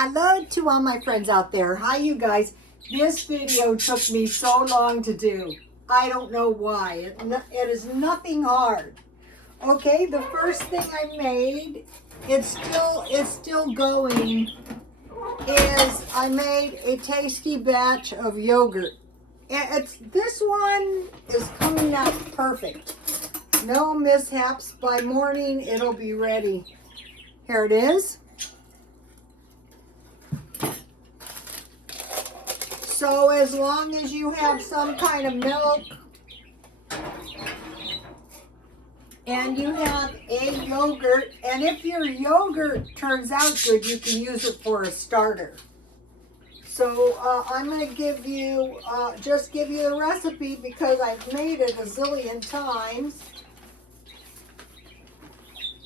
Hello to all my friends out there. Hi, you guys. This video took me so long to do. I don't know why. It is nothing hard. Okay, the first thing I made, it's still going, is I made a tasty batch of yogurt. This one is coming out perfect. No mishaps. By morning, it'll be ready. Here it is. So as long as you have some kind of milk and you have a yogurt, and if your yogurt turns out good, you can use it for a starter. So I'm going to give you, just give you the recipe because I've made it a zillion times.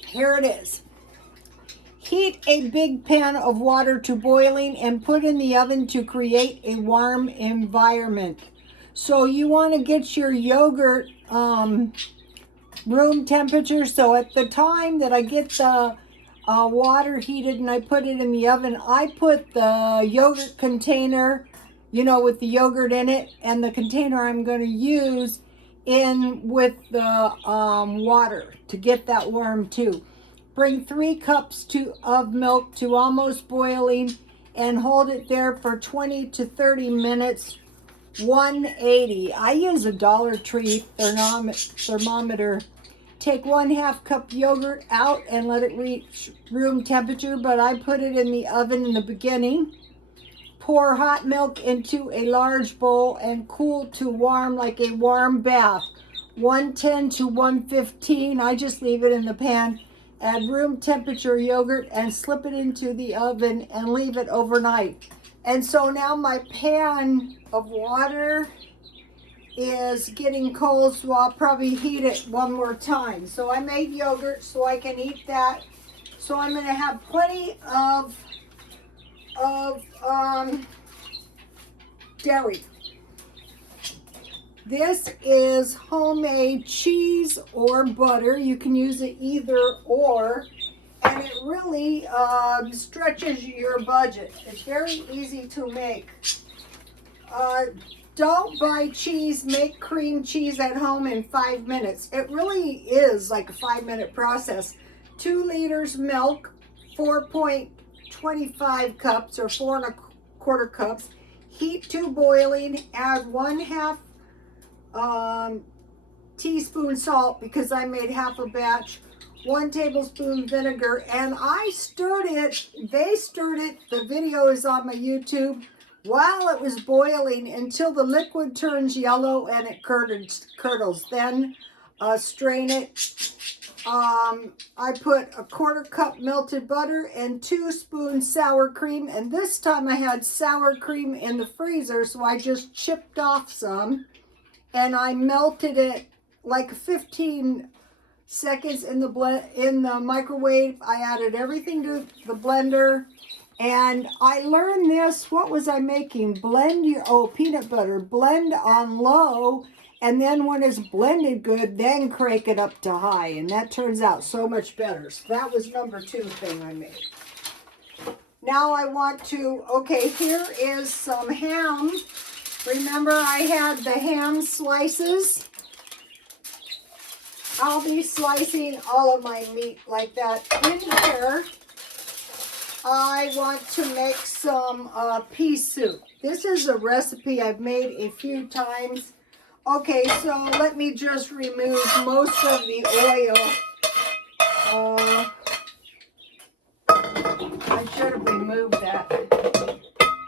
Here it is. Heat a big pan of water to boiling and put in the oven to create a warm environment. So you want to get your yogurt room temperature. So at the time that I get the water heated and I put it in the oven, I put the yogurt container, you know, with the yogurt in it, and the container I'm going to use in with the water to get that warm too. Bring 3 cups of milk to almost boiling and hold it there for 20 to 30 minutes, 180. I use a Dollar Tree thermometer. Take 1/2 cup yogurt out and let it reach room temperature, but I put it in the oven in the beginning. Pour hot milk into a large bowl and cool to warm like a warm bath, 110 to 115. I just leave it in the pan. Add room temperature yogurt and slip it into the oven and leave it overnight. And so now my pan of water is getting cold, so I'll probably heat it one more time. So I made yogurt so I can eat that. So I'm going to have plenty of dairy. This is homemade cheese or butter. You can use it either or, and it really stretches your budget. It's very easy to make. Don't buy cheese, make cream cheese at home in 5 minutes. It really is like a 5-minute process. 2 liters milk, 4.25 cups or 4¼ cups. Heat to boiling, add 1/2 teaspoon salt because I made half a batch, 1 tablespoon vinegar, and I stirred it. They stirred it. The video is on my YouTube while it was boiling until the liquid turns yellow and it curdles. Then strain it. I put a 1/4 cup melted butter and 2 spoons sour cream, and this time I had sour cream in the freezer, so I just chipped off some. And I melted it like 15 seconds in the microwave. I added everything to the blender, and I learned this. What was I making? Peanut butter. Blend on low, and then when it's blended good, then crank it up to high, and that turns out so much better. So that was number 2 thing I made. Now I want to, okay, here is some ham. Remember, I had the ham slices. I'll be slicing all of my meat like that. In here, I want to make some pea soup. This is a recipe I've made a few times. Okay, so let me just remove most of the oil. I should have removed that.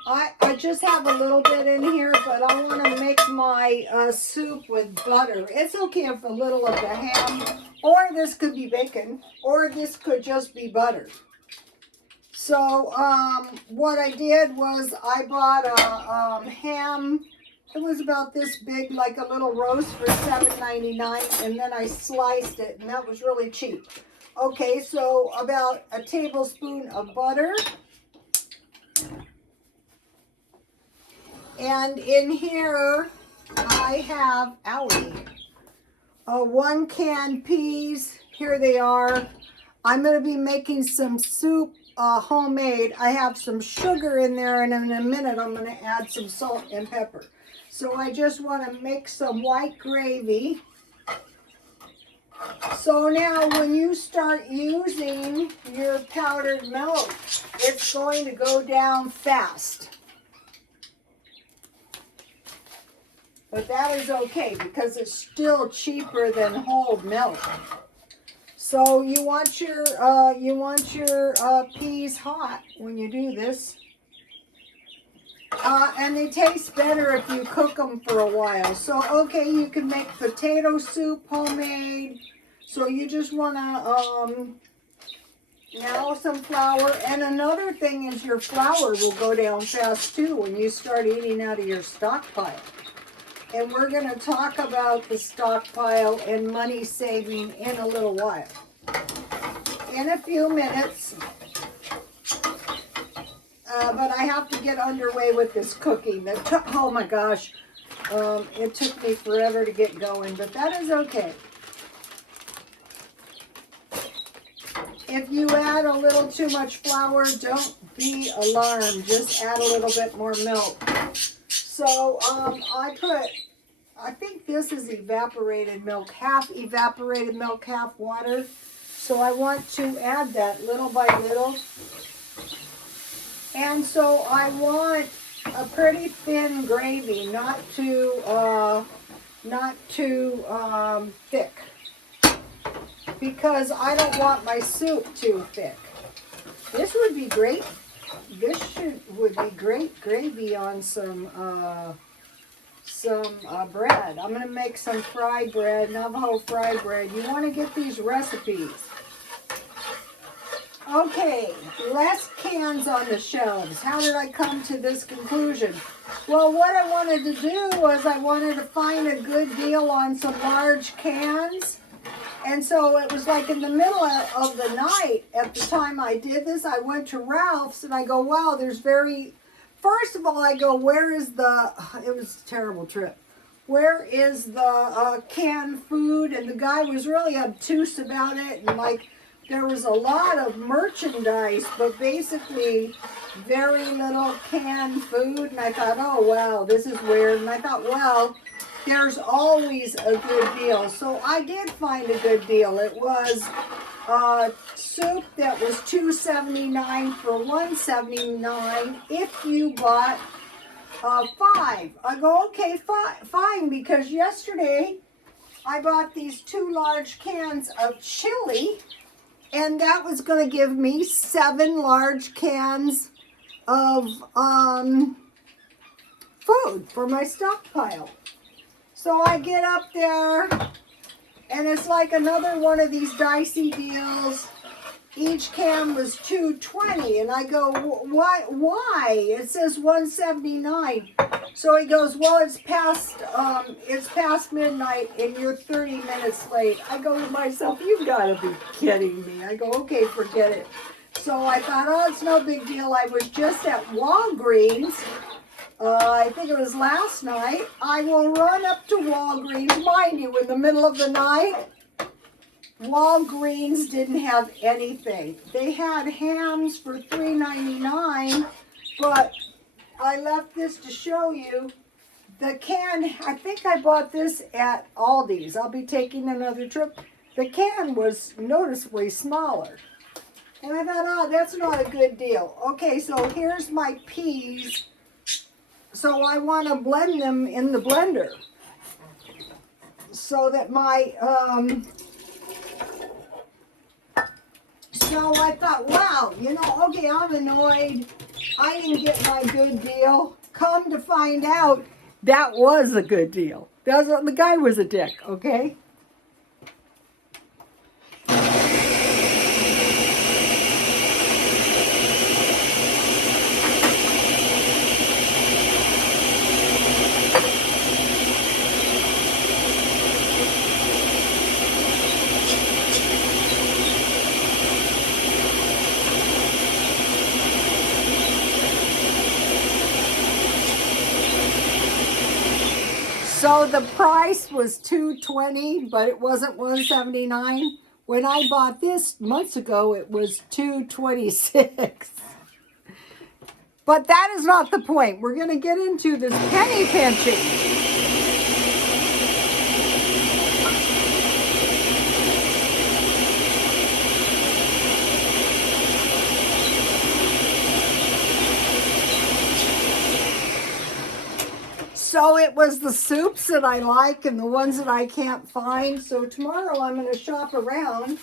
I just have a little bit in here, but I want to make my soup with butter. It's okay if a little of the ham, or this could be bacon, or this could just be butter. So what I did was I bought a ham. It was about this big, like a little roast for $7.99, and then I sliced it, and that was really cheap. Okay, so about a tablespoon of butter. And in here, I have, 1 can peas. Here they are. I'm going to be making some soup homemade. I have some sugar in there, and in a minute I'm going to add some salt and pepper. So I just want to make some white gravy. So now when you start using your powdered milk, it's going to go down fast. But that is okay because it's still cheaper than whole milk. So you want your peas hot when you do this. And they taste better if you cook them for a while. So, okay, you can make potato soup homemade. So you just want to now some flour. And another thing is your flour will go down fast too when you start eating out of your stockpile. And we're going to talk about the stockpile and money saving in a little while. In a few minutes. But I have to get underway with this cooking. Oh my gosh, it took me forever to get going, but that is okay. If you add a little too much flour, don't be alarmed. Just add a little bit more milk. So I think this is evaporated milk, half evaporated milk, half water. So I want to add that little by little. And so I want a pretty thin gravy, not too thick, because I don't want my soup too thick. This would be great. Would be great gravy on some bread. I'm gonna make some fry bread, Navajo fry bread. You want to get these recipes. Okay, less cans on the shelves. How did I come to this conclusion? Well, what I wanted to do was I wanted to find a good deal on some large cans. And so it was like in the middle of the night at the time I did this, I went to Ralph's and I go, wow, first of all, I go, it was a terrible trip. Where is the canned food? And the guy was really obtuse about it, and like, there was a lot of merchandise, but basically very little canned food. And I thought, oh, wow, this is weird. And I thought, well, there's always a good deal. So I did find a good deal. It was soup that was $2.79 for $1.79 if you bought 5. I go, okay, fine, because yesterday I bought these 2 large cans of chili. And that was going to give me 7 large cans of food for my stockpile. So I get up there, and it's like another one of these dicey deals. Each can was $2.20, and I go, what? Why? It says $1.79. So he goes, well, it's past midnight, and you're 30 minutes late. I go to myself, you've got to be kidding me. I go, okay, forget it. So I thought, oh, it's no big deal. I was just at Walgreens. I think it was last night. I will run up to Walgreens, mind you, in the middle of the night. Walgreens didn't have anything. They had hams for $3.99, but I left this to show you. The can, I think I bought this at Aldi's. I'll be taking another trip. The can was noticeably smaller. And I thought, oh, that's not a good deal. Okay, so here's my peas. So I want to blend them in the blender so that my, so I thought, wow, okay, I'm annoyed. I didn't get my good deal. Come to find out, that was a good deal. The guy was a dick, okay? So the price was $2.20, but it wasn't $1.79. When I bought this months ago, it was $2.26. But that is not the point. We're going to get into this penny pinching. So it was the soups that I like and the ones that I can't find. So tomorrow I'm going to shop around.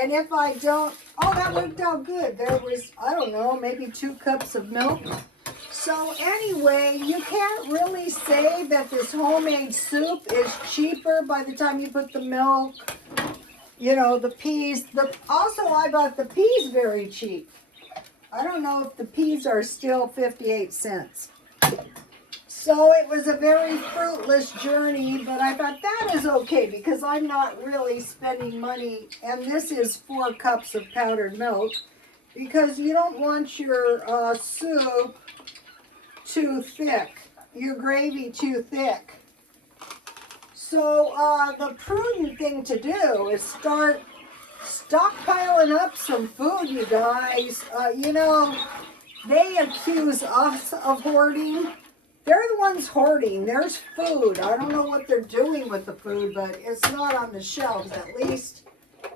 And if I don't, oh, that worked out good. There was, I don't know, maybe 2 cups of milk. So anyway, you can't really say that this homemade soup is cheaper by the time you put the milk, you know, the peas. Also, I bought the peas very cheap. I don't know if the peas are still 58 cents. So it was a very fruitless journey, but I thought that is okay because I'm not really spending money. And this is 4 cups of powdered milk because you don't want your soup too thick, your gravy too thick. So the prudent thing to do is start stockpiling up some food, you guys. You know, they accuse us of hoarding. They're the ones hoarding. There's food. I don't know what they're doing with the food, but it's not on the shelves. At least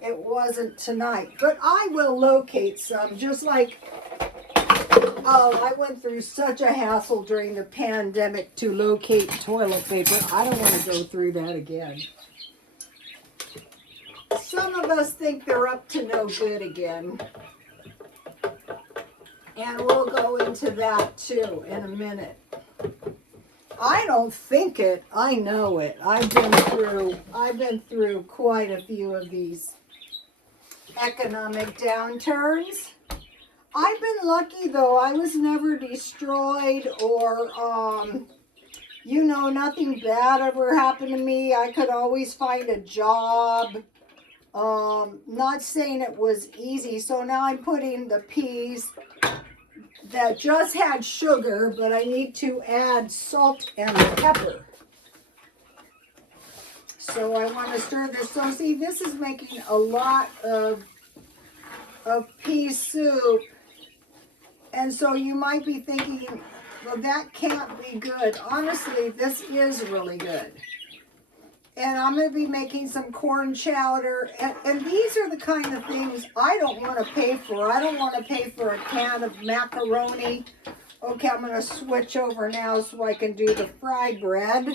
it wasn't tonight. But I will locate some, just like, oh, I went through such a hassle during the pandemic to locate toilet paper. I don't want to go through that again. Some of us think they're up to no good again. And we'll go into that too in a minute. I don't think it, I know it. I've been through quite a few of these economic downturns. I've been lucky though. I was never destroyed or you know, nothing bad ever happened to me. I could always find a job. Not saying it was easy. So now I'm putting the peas that just had sugar, but I need to add salt and pepper. So I want to stir this. So see, this is making a lot of pea soup. And so you might be thinking, well, that can't be good. Honestly, this is really good. And I'm going to be making some corn chowder. And these are the kind of things I don't want to pay for. I don't want to pay for a can of macaroni. Okay, I'm going to switch over now so I can do the fry bread.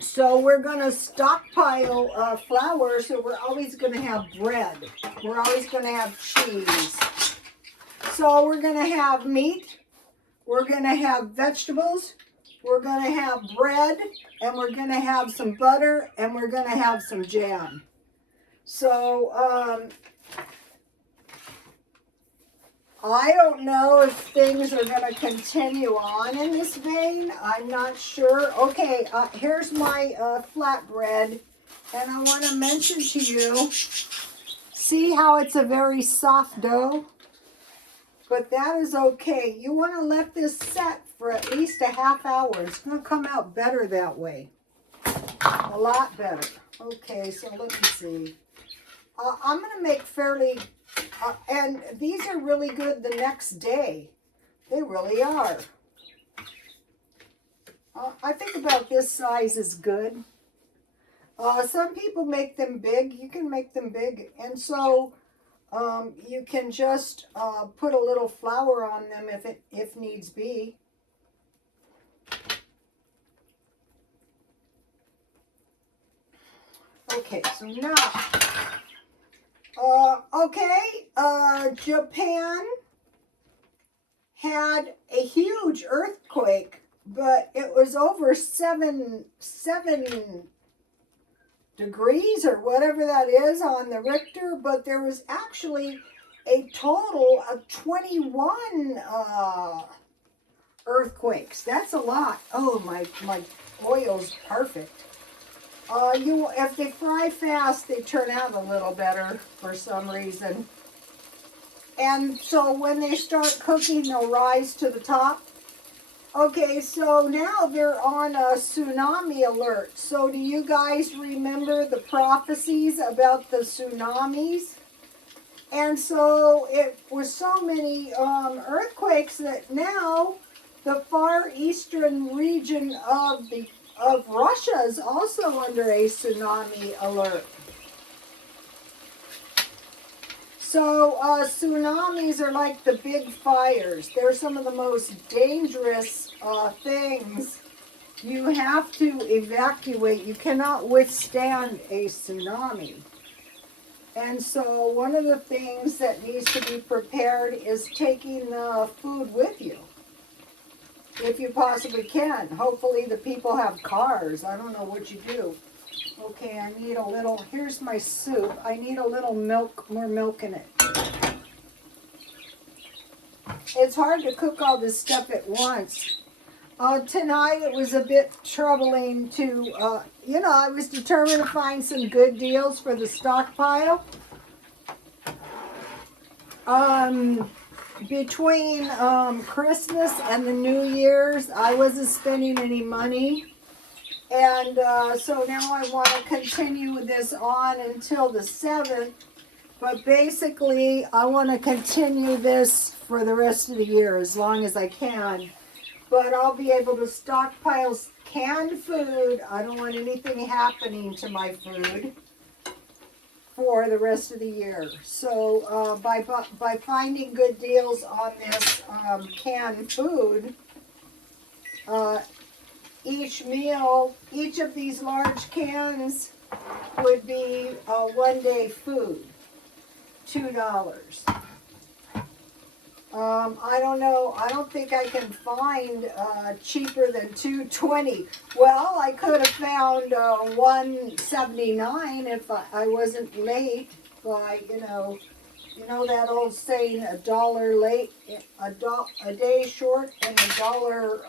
So we're going to stockpile flour, so we're always going to have bread. We're always going to have cheese. So we're going to have meat. We're going to have vegetables. We're going to have bread, and we're going to have some butter, and we're going to have some jam. So, I don't know if things are going to continue on in this vein. I'm not sure. Okay, here's my flatbread, and I want to mention to you, see how it's a very soft dough? But that is okay. You want to let this set for at least a half hour. It's going to come out better that way. A lot better. Okay, so let me see. I'm going to make fairly, and these are really good the next day. They really are. I think about this size is good. Some people make them big. You can make them big. And so you can just put a little flour on them if needs be. Okay, so now, Japan had a huge earthquake, but it was over 7 degrees or whatever that is on the Richter, but there was actually a total of 21 earthquakes. That's a lot. Oh, my oil's perfect. If they fry fast, they turn out a little better for some reason. And so when they start cooking, they'll rise to the top. Okay, so now they're on a tsunami alert. So do you guys remember the prophecies about the tsunamis? And so it was so many earthquakes that now the far eastern region of Russia is also under a tsunami alert. So tsunamis are like the big fires. They're some of the most dangerous things. You have to evacuate. You cannot withstand a tsunami. And so one of the things that needs to be prepared is taking the food with you, if you possibly can. Hopefully the people have cars. I don't know what you do. Okay, I need a little, here's my soup. I need a little milk, more milk in it. It's hard to cook all this stuff at once. Tonight it was a bit troubling to, I was determined to find some good deals for the stockpile. Between Christmas and the New Year's, I wasn't spending any money. And so now I want to continue this on until the 7th. But basically, I want to continue this for the rest of the year as long as I can. But I'll be able to stockpile canned food. I don't want anything happening to my food for the rest of the year. So by finding good deals on this canned food, each meal, each of these large cans would be one-day food, $2. I don't know. I don't think I can find cheaper than $2.20. Well, I could have found $1.79 if I wasn't late by, you know that old saying, a dollar late, a day short and a dollar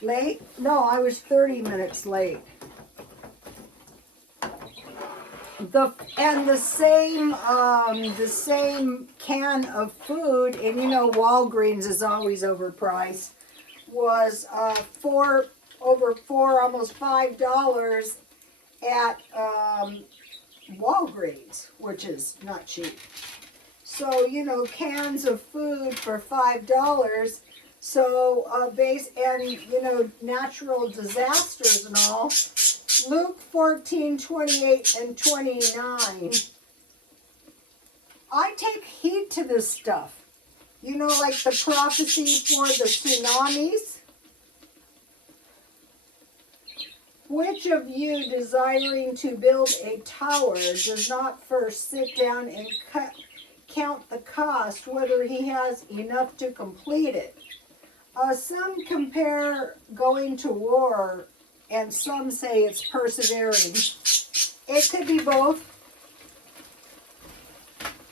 late. No, I was 30 minutes late. The same can of food, and Walgreens is always overpriced, was over $4, almost $5 at Walgreens, which is not cheap. So cans of food for $5. So natural disasters and all. Luke 14:28 and 29. I take heed to this stuff. Like the prophecy for the tsunamis. Which of you desiring to build a tower does not first sit down and count the cost, whether he has enough to complete it? Some compare going to war, and some say it's persevering. It could be both.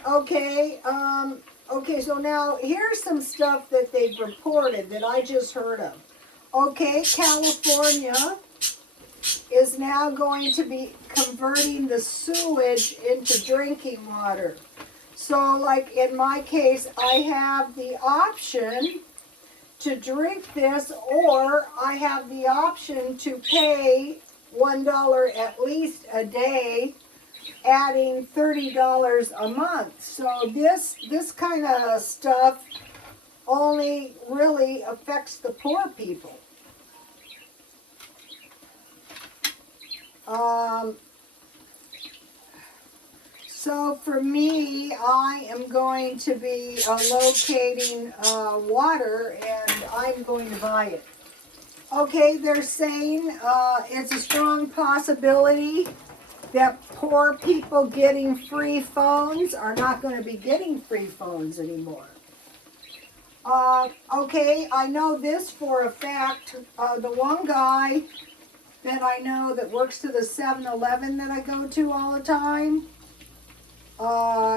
Okay, so now here's some stuff that they've reported that I just heard of. Okay, California is now going to be converting the sewage into drinking water. So like in my case, I have the option to drink this, or I have the option to pay $1 at least a day, adding $30 a month. So this kind of stuff only really affects the poor people. So for me, I am going to be locating water, and I'm going to buy it. Okay, they're saying it's a strong possibility that poor people getting free phones are not going to be getting free phones anymore. Okay, I know this for a fact. The one guy that I know that works to the 7-Eleven that I go to all the time,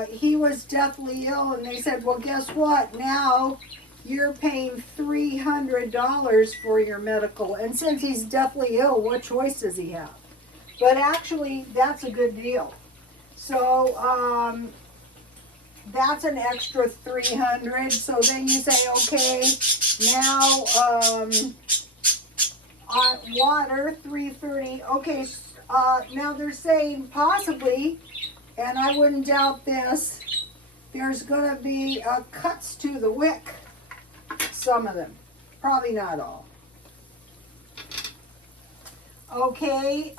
he was deathly ill, and they said, well, guess what? Now you're paying $300 for your medical. And since he's deathly ill, what choice does he have? But actually, that's a good deal. So, that's an extra 300. So then you say, okay, now water 330. Okay, now they're saying possibly, and I wouldn't doubt this, there's going to be cuts to the wick. Some of them, probably not all. Okay,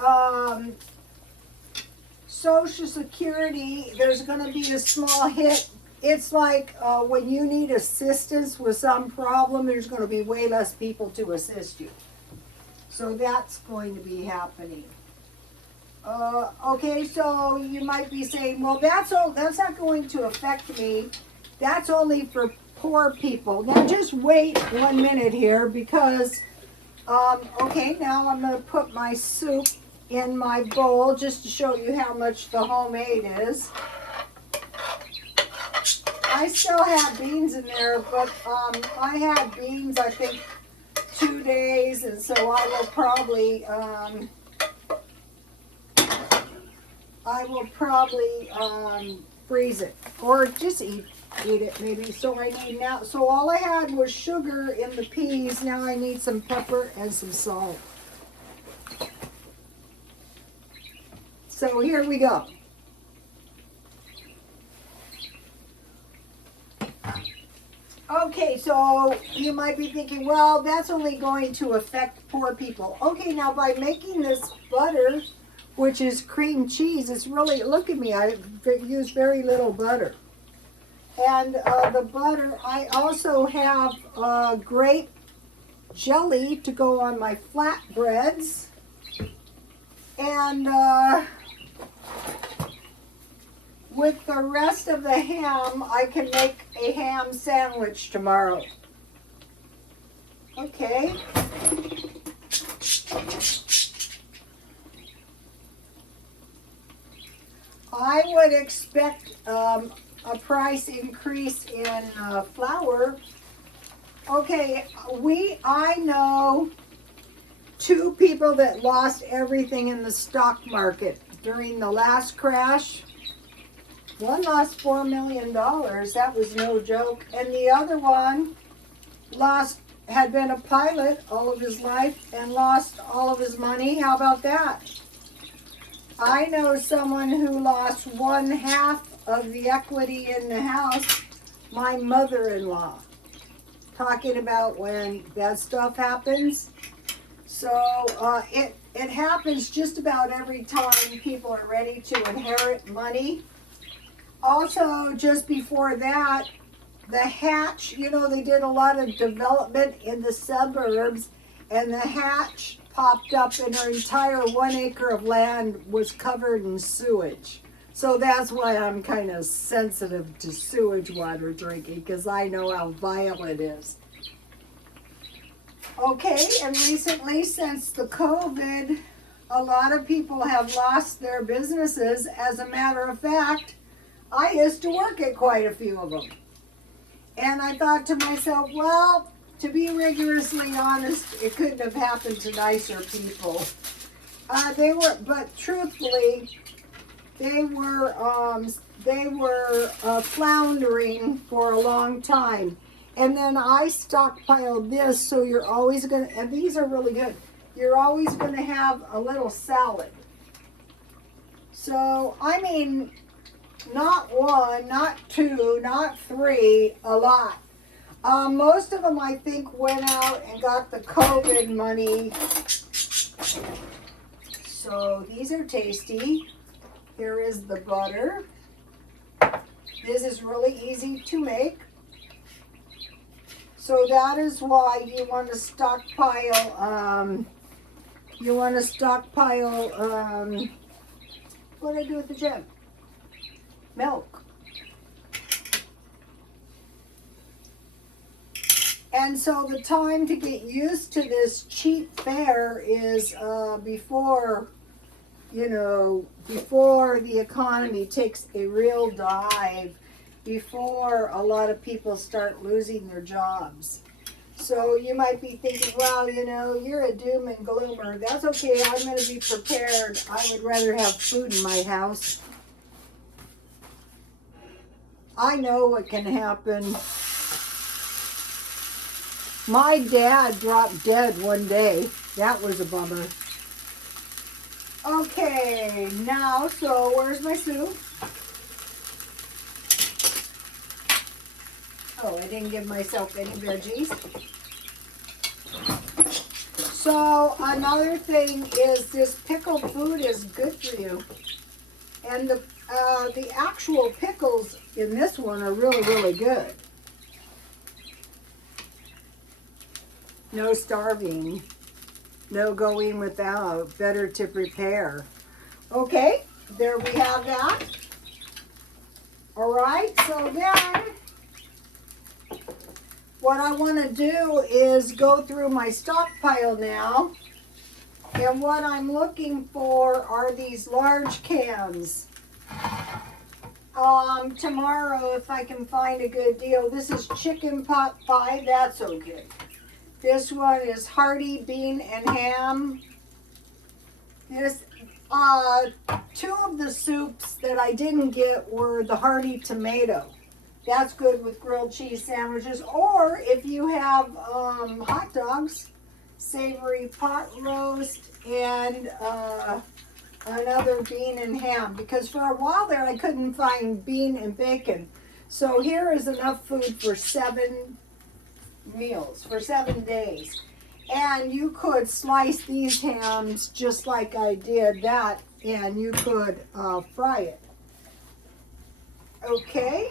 Social Security, there's going to be a small hit. It's like when you need assistance with some problem, there's going to be way less people to assist you. So that's going to be happening. Okay, so you might be saying, well, that's not going to affect me. That's only for poor people. Now just wait 1 minute here because, okay, now I'm going to put my soup in my bowl just to show you how much the homemade is. I still have beans in there, but I had beans, I think, 2 days, and so I will probably freeze it or just eat it maybe. So I need now. So all I had was sugar in the peas. Now I need some pepper and some salt. So here we go. Okay, so you might be thinking, well, that's only going to affect poor people. Okay, now by making this butter, which is cream cheese, it's really, look at me, I use very little butter. And the butter, I also have grape jelly to go on my flatbreads. And with the rest of the ham, I can make a ham sandwich tomorrow. Okay. I would expect a price increase in flour. Okay, I know 2 people that lost everything in the stock market during the last crash. One lost $4 million. That was no joke. And the other one had been a pilot all of his life and lost all of his money. How about that? I know someone who lost 1/2 of the equity in the house. My mother-in-law. Talking about when bad stuff happens. So it happens just about every time people are ready to inherit money. Also, just before that, the Hatch, you know, they did a lot of development in the suburbs, and the Hatch popped up and her entire 1 acre of land was covered in sewage. So that's why I'm kind of sensitive to sewage water drinking, because I know how vile it is. Okay, and recently, since the COVID, a lot of people have lost their businesses. As a matter of fact, I used to work at quite a few of them. And I thought to myself, well, to be rigorously honest, it couldn't have happened to nicer people. But truthfully, they were floundering for a long time. And then I stockpiled this, so you're always going to, and these are really good, you're always going to have a little salad. So, I mean, not 1, not 2, not 3, a lot. Most of them, I think, went out and got the COVID money. So, these are tasty. Here is the butter. This is really easy to make. So that is why you want to stockpile, what did I do with the gem? Milk. And so the time to get used to this cheap fare is before the economy takes a real dive, before a lot of people start losing their jobs. So you might be thinking, well, you're a doom and gloomer. That's okay, I'm going to be prepared. I would rather have food in my house. I know what can happen. My dad dropped dead one day. That was a bummer. Okay, now, so where's my soup? Oh, I didn't give myself any veggies. So another thing is this pickled food is good for you. And the actual pickles in this one are really, really good. No starving. No going without. Better to prepare. Okay, there we have that. All right, so then what I want to do is go through my stockpile now. And what I'm looking for are these large cans. Tomorrow, if I can find a good deal, this is chicken pot pie. That's okay. This one is hearty bean and ham. This, two of the soups that I didn't get were the hearty tomato. That's good with grilled cheese sandwiches. Or if you have hot dogs, savory pot roast, and another bean and ham. Because for a while there I couldn't find bean and bacon. So here is enough food for 7 meals, for 7 days. And you could slice these hams just like I did that, and you could fry it. Okay,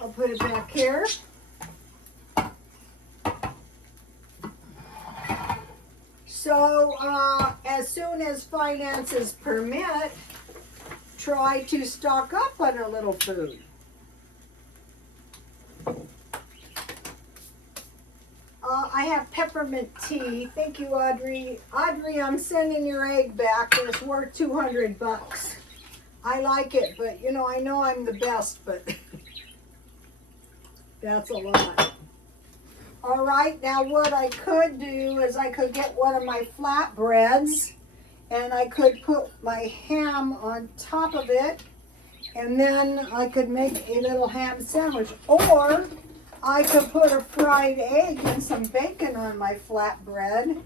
I'll put it back here. So as soon as finances permit, try to stock up on a little food. I have peppermint tea. Thank you, Audrey. Audrey, I'm sending your egg back. It's worth $200. I like it, but you know, I know I'm the best, but that's a lot. All right, now what I could do is I could get one of my flatbreads and I could put my ham on top of it, and then I could make a little ham sandwich. Or I could put a fried egg and some bacon on my flatbread.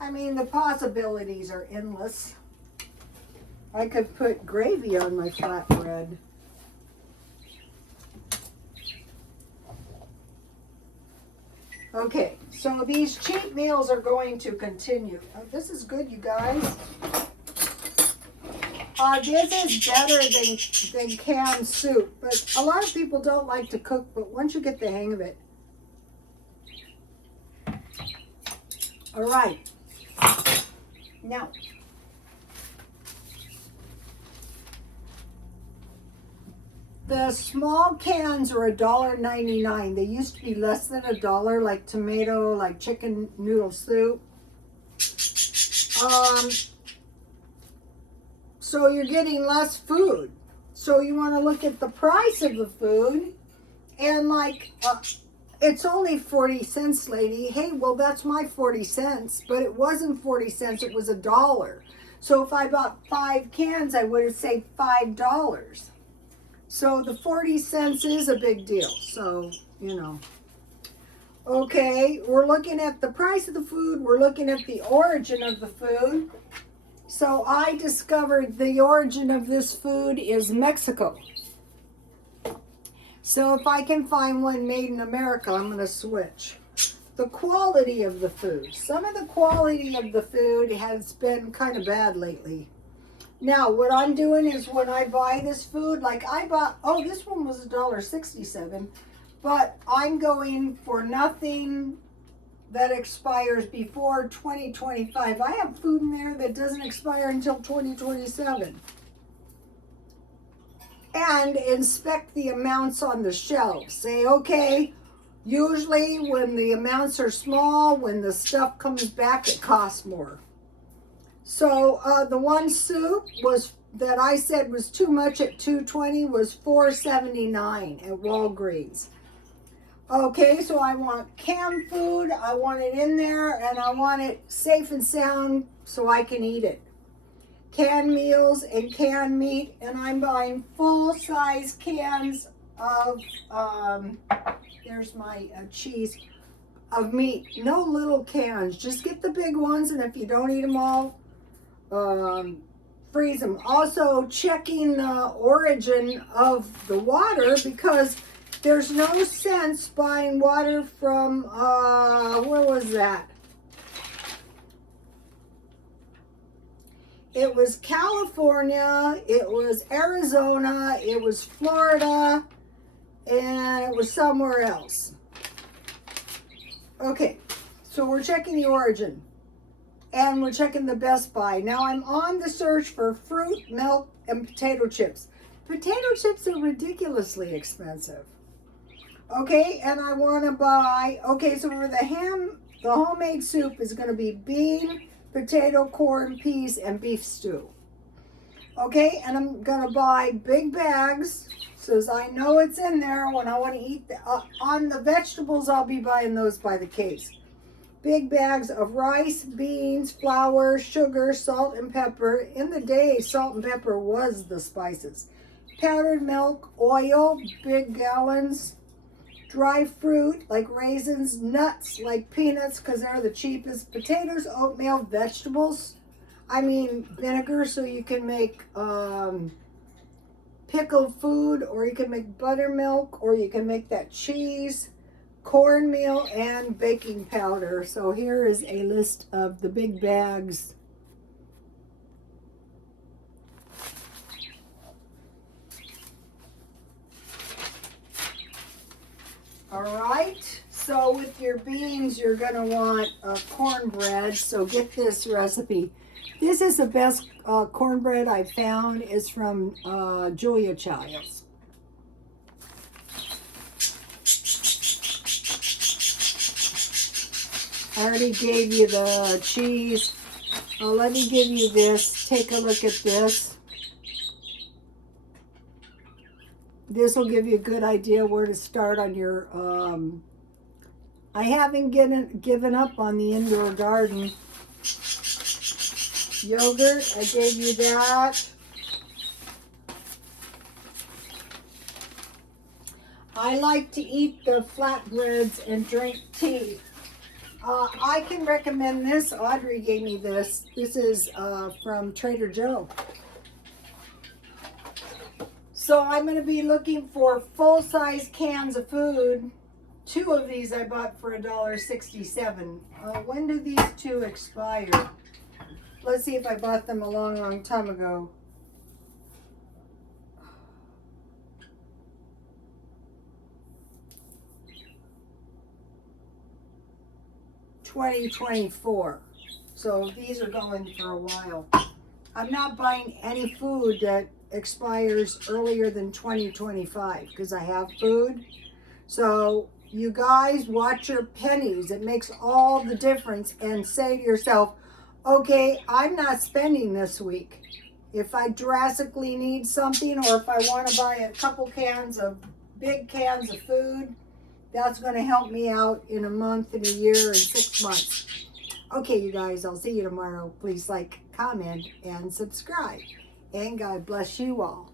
I mean, the possibilities are endless. I could put gravy on my flatbread. Okay, so these cheap meals are going to continue. Oh, this is good, you guys. This is better than canned soup, but a lot of people don't like to cook, but once you get the hang of it. All right. Now, the small cans are $1.99. They used to be less than $1, like tomato, like chicken noodle soup. So you're getting less food. So you want to look at the price of the food, and like, it's only 40 cents, lady. Hey, well, that's my 40 cents, but it wasn't 40 cents, it was $1. So if I bought 5 cans, I would have saved $5. So the 40 cents is a big deal. So, you know. Okay, we're looking at the price of the food. We're looking at the origin of the food. So I discovered the origin of this food is Mexico. So if I can find one made in America, I'm going to switch. The quality of the food. Some of the quality of the food has been kind of bad lately. Now, what I'm doing is when I buy this food, like I bought, oh, this one was $1.67, but I'm going for nothing that expires before 2025. I have food in there that doesn't expire until 2027. And inspect the amounts on the shelf. Say, okay, usually when the amounts are small, when the stuff comes back, it costs more. So the one soup was that I said was too much at $2.20 was $4.79 at Walgreens. Okay, so I want canned food, I want it in there, and I want it safe and sound so I can eat it. canned meals and canned meat, and I'm buying full-size cans of, there's my cheese, of meat. No little cans, just get the big ones, and if you don't eat them all, freeze them. Also checking the origin of the water, because there's no sense buying water from, where was that? It was California, it was Arizona, it was Florida, and it was somewhere else. Okay, so we're checking the origin. And we're checking the Best Buy. Now I'm on the search for fruit, milk, and potato chips. Potato chips are ridiculously expensive. Okay, and I want to buy, okay, so for the homemade soup is going to be bean, potato, corn, peas, and beef stew. Okay, and I'm going to buy big bags, so as I know it's in there when I want to eat. On the vegetables, I'll be buying those by the case. Big bags of rice, beans, flour, sugar, salt, and pepper. In the day, salt and pepper was the spices. Powdered milk, oil, big gallons. Dry fruit like raisins, nuts like peanuts because they're the cheapest. Potatoes, oatmeal, vegetables. I mean vinegar, so you can make pickled food, or you can make buttermilk, or you can make that cheese. Cornmeal and baking powder. So here is a list of the big bags. All right, so with your beans, you're gonna want cornbread, so get this recipe. This is the best cornbread I've found. It's from Julia Childs. I already gave you the cheese. Let me give you this. Take a look at this. This will give you a good idea where to start on your, I haven't given up on the indoor garden. Yogurt, I gave you that. I like to eat the flatbreads and drink tea. I can recommend this. Audrey gave me this. This is from Trader Joe. So I'm going to be looking for full-size cans of food. 2 of these I bought for $1.67. When do these 2 expire? Let's see if I bought them a long time ago. $20.24. So these are going for a while. I'm not buying any food that expires earlier than 2025 because I have food. So you guys watch your pennies. It makes all the difference, and say to yourself, okay, I'm not spending this week. If I drastically need something, or if I want to buy a couple big cans of food, that's going to help me out in a month, in a year, and 6 months. Okay, you guys, I'll see you tomorrow. Please like, comment, and subscribe. And God bless you all.